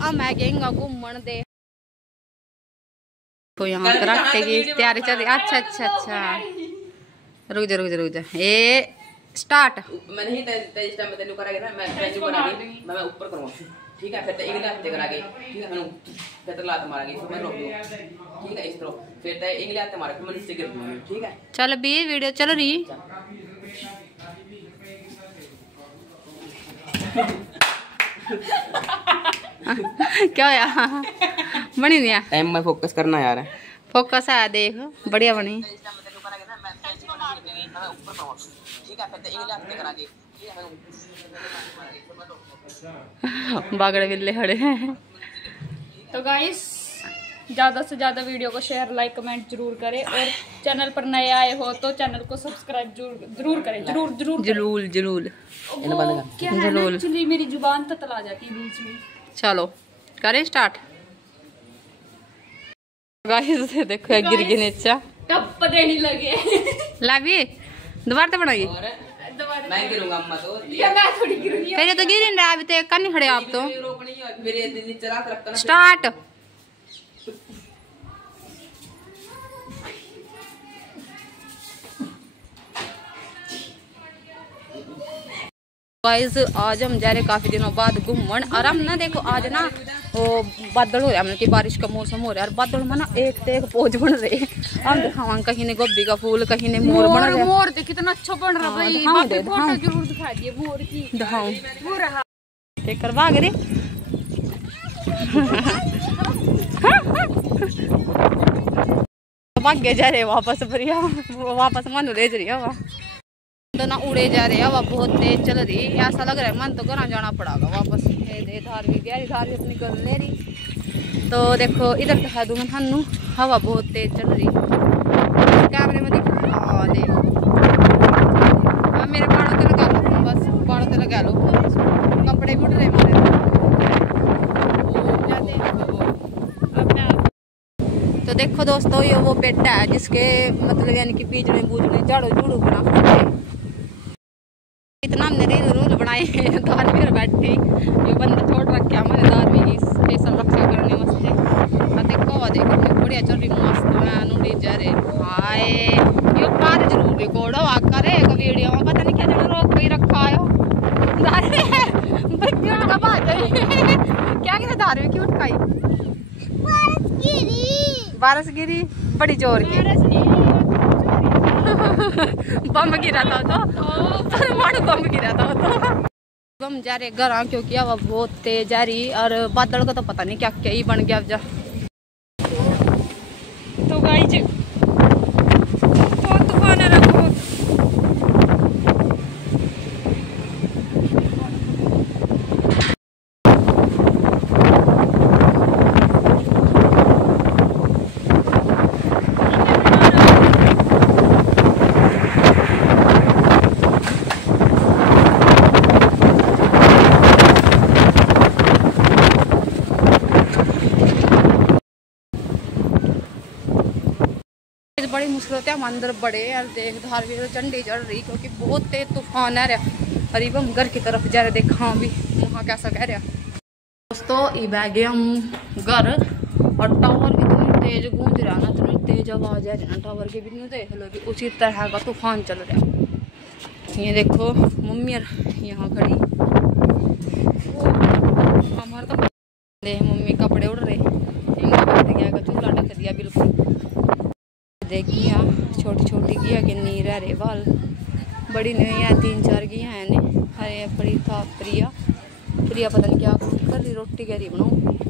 हम है घूमन दे तो यहाँ कराटे की तैयारी चल रही। अच्छा अच्छा अच्छा रुक जा ये स्टार्ट। मैं नहीं तेज टाइम में तेनु करागे ना मैं ऊपर करूंगा ठीक है। फिर ते इंगले हाथ करागे ठीक है। मैं फिर ते लात मारेगी फिर मैं रोक दूंगा ठीक है। इस तरह फिर ते इंगले हाथ मारेगी मैं नीचे गिर दूंगा ठीक है। चल बी वीडियो चल रही क्या यार बनी नहीं टाइम में फोकस करना यार। फोकस है देख बढ़िया बनी। बागड़े बिल्ले खड़े हैं। तो गाइस ज़्यादा से ज़्यादा वीडियो को शेयर लाइक कमेंट जरूर करें और चैनल पर नए आए हो तो चैनल को सब्सक्राइब जरूर करें। जरूर क्या है ना एक्चुअली मेरी जुबान ततला जाती है बीच में। चलो करें स्टार्ट। गाइस देखो गिर गए नीचे टप देने लगे लाभी दोबारा तो बनाइए। मैं गिरूंगा अम्मा तो या मैं थोड़ी गिरूंगी पहले तो गिर रहा अभी तो कर नहीं खड़े आप तो मेरे नीचे रखना स्टार्ट। गाइस आज हम जा रहे काफी दिनों बाद घूमन और हम ना देखो आज ना वो बादल हो रहा है मतलब कि बारिश का मौसम हो रहा है और बादल में ना एक से एक पोज बन रहे। हम दिखावा कहीं ने गोभी का फूल कहीं ने मोर बन रहा है। मोर देख कितना अच्छा बन रहा है भाई। बाकी फोटो जरूर दिखा दिए मोर की दिखाऊं वो रहा देख कर भाग रे भाग जा रहे वापस बढ़िया वापस मन ले जा रही है तो ना उड़े जा रहे हवा बहुत तेज चल रही। ऐसा लग रहा है मन तो घर जाना पड़ेगा वापस। धार भी अपनी कर ले रही तो देखो इधर दिखा दूंगा थानू हवा बहुत तेज चल रही कैमरे में देखो। हाँ देख मेरे बाड़ों से लगा लो बस बाड़ों से लगा लो कपड़े भी उड़ रहे मेरे तो देखो दोस्तों ये वो पेड़ है जिसके मतलब यानी कि बीजने बूझने झाड़ू झूड़ू बना इतना हमने रूल बनाए दार में बैठी ये बंदा छोड़ रखे हमारे दार में स्पेशल रक्षा करने वास्ते। देखो बढ़िया चल रही मस्त मैं नुड़ी जा रहे हाय ये बात जरूर रिकॉर्ड हो करे वीडियो में पता नहीं क्या जगह रोक के रखा है दार में बच्चा का बात है क्या कहते दार में क्यों उठकाई बारिश गिरी बड़ी जोर की बम गिरा था तो परमाणु बम गिरा था तो हम जा रहे घर क्योंकि हवा बहुत तेज जा रही और बादल का तो पता नहीं क्या क्या ही बन गया अब जा। तो गाइस बहुत तूफान है बहुत। बड़ी मुश्किल होती है हम अंदर बड़े और देख धार भी चंडी चढ़ रही क्योंकि बहुत तेज तूफान है रहा। करीब हम घर की तरफ जा रहे देखा भी वहाँ कैसा कह रहा दोस्तों ये बैगे हम घर और टावर इतनी तेज गूंज रहा ना इतनी तेज आवाज आ रही ना टावर के भी नहीं देख लो कि उसी तरह का तूफान चल रहा। ये देखो मम्मी यहाँ खड़ी हमारे तो मम्मी कपड़े उड़ रहे गया चूल्हा ढक दिया बिल्कुल। देखिए छोटी छोटी घिया के नीर रहे बाल बड़ी नहीं है 3-4 घिया है ने हरे बड़ी था प्रिया पता नहीं क्या कर रही रोटी कह रही बनाऊँ।